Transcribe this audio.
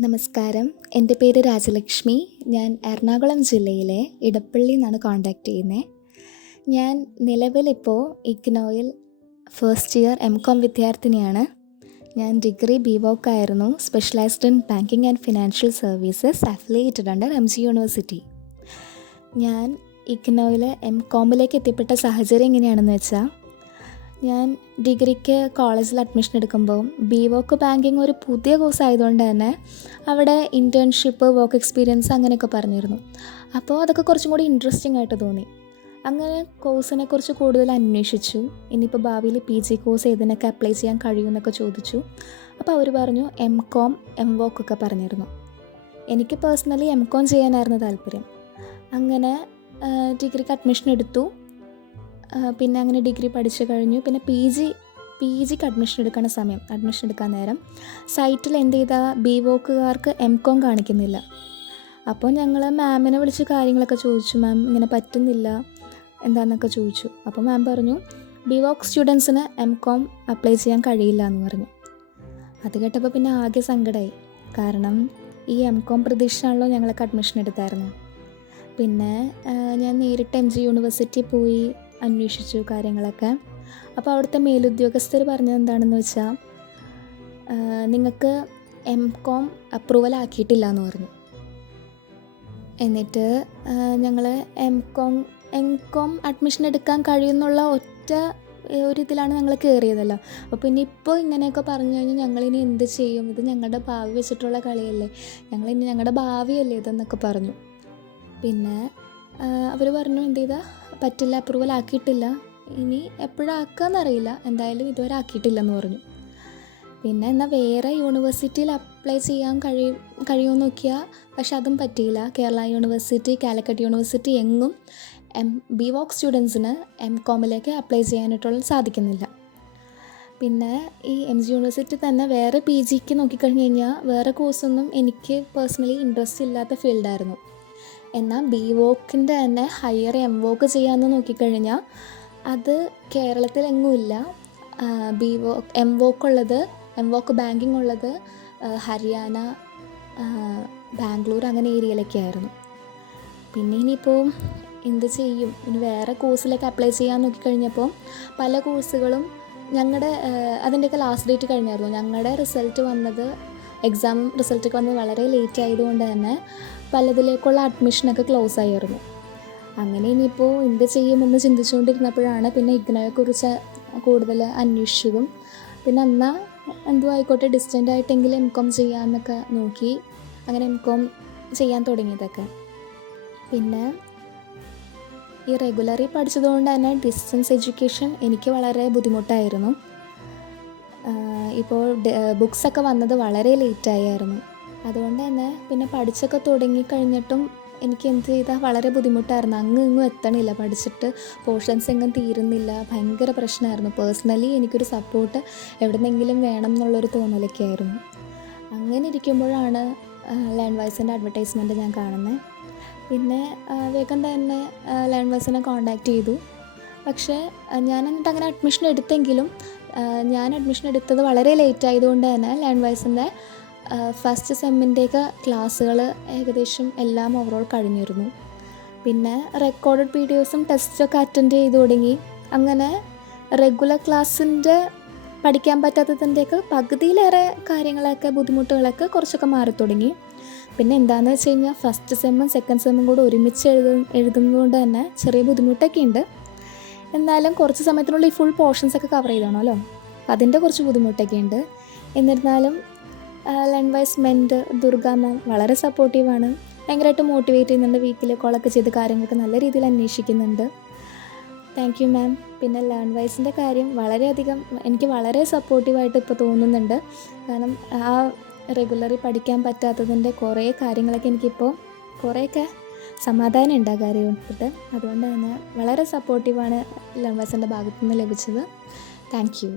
നമസ്കാരം. എന്റെ പേര് രാജലക്ഷ്മി. ഞാൻ എറണാകുളം ജില്ലയിലെ ഇടപ്പള്ളി നിന്നാണ് കോൺടാക്റ്റ് ചെയ്യുന്നത് ഞാൻ നിലവിലിപ്പോൾ ഇഗ്നോയിൽ ഫസ്റ്റ് ഇയർ എം കോം വിദ്യാർത്ഥിനിയാണ്. ഞാൻ ഡിഗ്രി ബി വോക്ക് ആയിരുന്നു. Specialised in banking and financial services affiliated under M G university ഞാൻ ഇഗ്നോയിൽ എം കോമിലേക്ക് എത്തിപ്പെട്ട സാഹചര്യം എങ്ങനെയാണെന്ന് വെച്ചാൽ ഞാൻ ഡിഗ്രിക്ക് കോളേജിൽ അഡ്മിഷൻ എടുക്കുമ്പോൾ ബി വോക്ക് ബാങ്കിങ് ഒരു പുതിയ കോഴ്സ് ആയതുകൊണ്ട് തന്നെ അവിടെ ഇന്റേൺഷിപ്പ് വർക്ക് എക്സ്പീരിയൻസ് അങ്ങനെയൊക്കെ പറഞ്ഞിരുന്നു. അപ്പോൾ അതൊക്കെ കുറച്ചും കൂടി ഇൻട്രസ്റ്റിംഗ് ആയിട്ട് തോന്നി. അങ്ങനെ കോഴ്സിനെ കുറിച്ച് കൂടുതൽ അന്വേഷിച്ചു. ഇനിയിപ്പോൾ ഭാവിയിൽ പി ജി കോഴ്സ് ഏതിനൊക്കെ അപ്ലൈ ചെയ്യാൻ കഴിയുമെന്നൊക്കെ ചോദിച്ചു. അപ്പോൾ അവർ പറഞ്ഞു എം കോം എം വോക്ക് ഒക്കെ പറഞ്ഞിരുന്നു. എനിക്ക് പേഴ്സണലി എം കോം ചെയ്യാനായിരുന്നു താല്പര്യം. അങ്ങനെ ഡിഗ്രിക്ക് അഡ്മിഷൻ എടുത്തു. പിന്നെ അങ്ങനെ ഡിഗ്രി പഠിച്ചു കഴിഞ്ഞു. പിന്നെ പി ജി പി ജിക്ക് അഡ്മിഷൻ എടുക്കുന്ന സമയം അഡ്മിഷൻ എടുക്കാൻ നേരം. സൈറ്റിൽ എന്ത് ചെയ്താൽ ബി വോക്കുകാർക്ക് എം കോം കാണിക്കുന്നില്ല അപ്പോൾ ഞങ്ങൾ മാമിനെ വിളിച്ച് കാര്യങ്ങളൊക്കെ ചോദിച്ചു. മാം ഇങ്ങനെ പറ്റുന്നില്ല എന്താണെന്നൊക്കെ ചോദിച്ചു. അപ്പോൾ മാം പറഞ്ഞു ബി വോക്ക് സ്റ്റുഡൻസിന് എം കോം അപ്ലൈ ചെയ്യാൻ കഴിയില്ല എന്ന് പറഞ്ഞു. അത് കേട്ടപ്പോൾ പിന്നെ ആകെ സങ്കടമായി കാരണം ഈ എം കോം പ്രതീക്ഷയാണല്ലോ ഞങ്ങളൊക്കെ അഡ്മിഷൻ എടുത്തായിരുന്നു. പിന്നെ ഞാൻ നേരിട്ട് എം ജി യൂണിവേഴ്സിറ്റി പോയി അന്വേഷിച്ചു കാര്യങ്ങളൊക്കെ. അപ്പോൾ അവിടുത്തെ മേലുദ്യോഗസ്ഥർ പറഞ്ഞത് എന്താണെന്ന് വെച്ചാൽ നിങ്ങൾക്ക് എം കോം അപ്രൂവൽ ആക്കിയിട്ടില്ല എന്ന് പറഞ്ഞു. എന്നിട്ട് ഞങ്ങൾ M com M com admission എടുക്കാൻ കഴിയുന്നുള്ള ഒറ്റ ഒരു ഇതിലാണ് ഞങ്ങൾ കയറിയതല്ലോ അപ്പോൾ പിന്നെ ഇപ്പോൾ ഇങ്ങനെയൊക്കെ പറഞ്ഞു കഴിഞ്ഞാൽ ഞങ്ങളിനി എന്ത് ചെയ്യും? ഇത് ഞങ്ങളുടെ ഭാവി വെച്ചിട്ടുള്ള കളിയല്ലേ. ഞങ്ങളിനി ഞങ്ങളുടെ ഭാവിയല്ലേ ഇതെന്നൊക്കെ പറഞ്ഞു. പിന്നെ അവർ പറഞ്ഞു എന്ത് ചെയ്താൽ പറ്റില്ല അപ്രൂവൽ ആക്കിയിട്ടില്ല ഇനി എപ്പോഴാക്കാന്നറിയില്ല എന്തായാലും ഇതുവരെ ആക്കിയിട്ടില്ലെന്ന് പറഞ്ഞു. പിന്നെ എന്നാൽ വേറെ യൂണിവേഴ്സിറ്റിയിൽ അപ്ലൈ ചെയ്യാൻ കഴിയും കഴിയുമെന്ന് നോക്കിയാൽ പക്ഷെ അതും പറ്റിയില്ല. കേരള യൂണിവേഴ്സിറ്റി കാലിക്കറ്റ് യൂണിവേഴ്സിറ്റി എങ്ങും എം ബി വോക്ക് സ്റ്റുഡൻസിന് എം കോമിലേക്ക് അപ്ലൈ ചെയ്യാനായിട്ടുള്ള സാധിക്കുന്നില്ല. പിന്നെ ഈ എം ജി യൂണിവേഴ്സിറ്റി തന്നെ വേറെ പി ജിക്ക് നോക്കിക്കഴിഞ്ഞ് കഴിഞ്ഞാൽ വേറെ കോഴ്സൊന്നും എനിക്ക് പേഴ്സണലി ഇൻട്രസ്റ്റ് ഇല്ലാത്ത ഫീൽഡായിരുന്നു എന്നാൽ ബി വോക്കിന്റെ തന്നെ ഹയർ എം വോക്ക് ചെയ്യാമെന്ന് നോക്കിക്കഴിഞ്ഞാൽ അത് കേരളത്തിലെങ്ങുമില്ല. ബി വോക്ക് എം വോക്ക് ഉള്ളത് എം വോക്ക് ബാങ്കിങ് ഉള്ളത് ഹരിയാന ബാംഗ്ലൂർ അങ്ങനെ ഏരിയയിലൊക്കെ ആയിരുന്നു. പിന്നെ ഇനിയിപ്പോൾ എന്ത് ചെയ്യും? ഇനി വേറെ കോഴ്സിലേക്ക് അപ്ലൈ ചെയ്യാൻ നോക്കിക്കഴിഞ്ഞപ്പോൾ പല കോഴ്സുകളും ഞങ്ങളുടെ അതിന്റെയൊക്കെ ലാസ്റ്റ് ഡേറ്റ് കഴിഞ്ഞായിരുന്നു. ഞങ്ങളുടെ റിസൾട്ട് വന്നത് എക്സാം റിസൾട്ടൊക്കെ വന്ന് വളരെ ലേറ്റ് ആയതുകൊണ്ട് തന്നെ പലതിലേക്കുള്ള അഡ്മിഷനൊക്കെ ക്ലോസ് ആയിരുന്നു. അങ്ങനെ ഇനിയിപ്പോൾ എന്ത് ചെയ്യുമെന്ന് ചിന്തിച്ചുകൊണ്ടിരുന്നപ്പോഴാണ് പിന്നെ ഇഗ്നോയെക്കുറിച്ച് കൂടുതൽ അന്വേഷിച്ചതും. പിന്നെ എന്നാൽ എന്തോ ആയിക്കോട്ടെ ഡിസ്റ്റന്റ് ആയിട്ടെങ്കിലും എം കോം ചെയ്യാമെന്നൊക്കെ നോക്കി അങ്ങനെ എം കോം ചെയ്യാൻ തുടങ്ങിയതൊക്കെ. പിന്നെ ഈ റെഗുലറി പഠിച്ചതുകൊണ്ട് തന്നെ ഡിസ്റ്റൻസ് എഡ്യൂക്കേഷൻ എനിക്ക് വളരെ ബുദ്ധിമുട്ടായിരുന്നു. ഇപ്പോൾ ബുക്സൊക്കെ വന്നത് വളരെ ലേറ്റായിരുന്നു. അതുകൊണ്ട് തന്നെ പിന്നെ പഠിച്ചൊക്കെ തുടങ്ങിക്കഴിഞ്ഞിട്ടും എനിക്ക് എന്ത് ചെയ്താൽ വളരെ ബുദ്ധിമുട്ടായിരുന്നു. അങ്ങ് ഇങ്ങും എത്തണില്ല. പഠിച്ചിട്ട് പോർഷൻസ് എങ്ങും തീരുന്നില്ല. ഭയങ്കര പ്രശ്നമായിരുന്നു. പേഴ്സണലി എനിക്കൊരു സപ്പോർട്ട് എവിടെന്നെങ്കിലും വേണം എന്നുള്ളൊരു തോന്നലൊക്കെ ആയിരുന്നു. അങ്ങനെ ഇരിക്കുമ്പോഴാണ് ലാൻഡ് വൈസിന്റെ അഡ്വർടൈസ്മെന്റ് ഞാൻ കാണുന്നത് പിന്നെ വേഗം തന്നെ ലാൻഡ് വൈസിനെ ചെയ്തു. പക്ഷേ ഞാൻ എന്നിട്ട് അങ്ങനെ അഡ്മിഷൻ എടുത്തെങ്കിലും ഞാൻ അഡ്മിഷൻ എടുത്തത് വളരെ ലേറ്റ് ആയതുകൊണ്ട് തന്നെ ലാൻഡ് വൈസിന്റെ ഫസ്റ്റ് സെമ്മിന്റെയൊക്കെ ക്ലാസ്സുകൾ ഏകദേശം എല്ലാം ഓവറോൾ കഴിഞ്ഞിരുന്നു. പിന്നെ റെക്കോർഡഡ് വീഡിയോസും ടെസ്റ്റൊക്കെ അറ്റൻഡ് ചെയ്തു തുടങ്ങി. അങ്ങനെ റെഗുലർ ക്ലാസ്സിന്റെ പഠിക്കാൻ പറ്റാത്തതിന്റെയൊക്കെ പകുതിയിലേറെ കാര്യങ്ങളൊക്കെ ബുദ്ധിമുട്ടുകളൊക്കെ കുറച്ചൊക്കെ മാറി തുടങ്ങി. പിന്നെ എന്താണെന്ന് വെച്ച് കഴിഞ്ഞാൽ ഫസ്റ്റ് സെമ്മും സെക്കൻഡ് സെമ്മും കൂടെ ഒരുമിച്ച് എഴുതു എഴുതുന്നതുകൊണ്ട് തന്നെ ചെറിയ ബുദ്ധിമുട്ടൊക്കെ ഉണ്ട് എന്നാലും കുറച്ച് സമയത്തിനുള്ളിൽ ഫുൾ പോർഷൻസ് ഒക്കെ കവർ ചെയ്തോണമല്ലോ അതിന്റെ കുറച്ച് ബുദ്ധിമുട്ടൊക്കെ ഉണ്ട്. എന്നിരുന്നാലും ലൺ വൈസ് മെന്റ് ദുർഗ മാം വളരെ സപ്പോർട്ടീവാണ് ഭയങ്കരമായിട്ട് മോട്ടിവേറ്റ് ചെയ്യുന്നുണ്ട് വീക്കിൽ കോളൊക്കെ ചെയ്ത് കാര്യങ്ങളൊക്കെ നല്ല രീതിയിൽ അന്വേഷിക്കുന്നുണ്ട്. താങ്ക് യു മാം പിന്നെ ലേൺ വൈസിന്റെ കാര്യം വളരെയധികം എനിക്ക് വളരെ സപ്പോർട്ടീവായിട്ട് ഇപ്പോൾ തോന്നുന്നുണ്ട്. കാരണം ആ റെഗുലറി പഠിക്കാൻ പറ്റാത്തതിന്റെ കുറേ കാര്യങ്ങളൊക്കെ എനിക്കിപ്പോൾ കുറേയൊക്കെ സമാധാനം ഉണ്ടാകാറുണ്ട് അതുകൊണ്ട് തന്നെ വളരെ സപ്പോർട്ടീവാണ് ലവേഴ്സിന്റെ ഭാഗത്തു നിന്ന് ലഭിച്ചത്. Thank you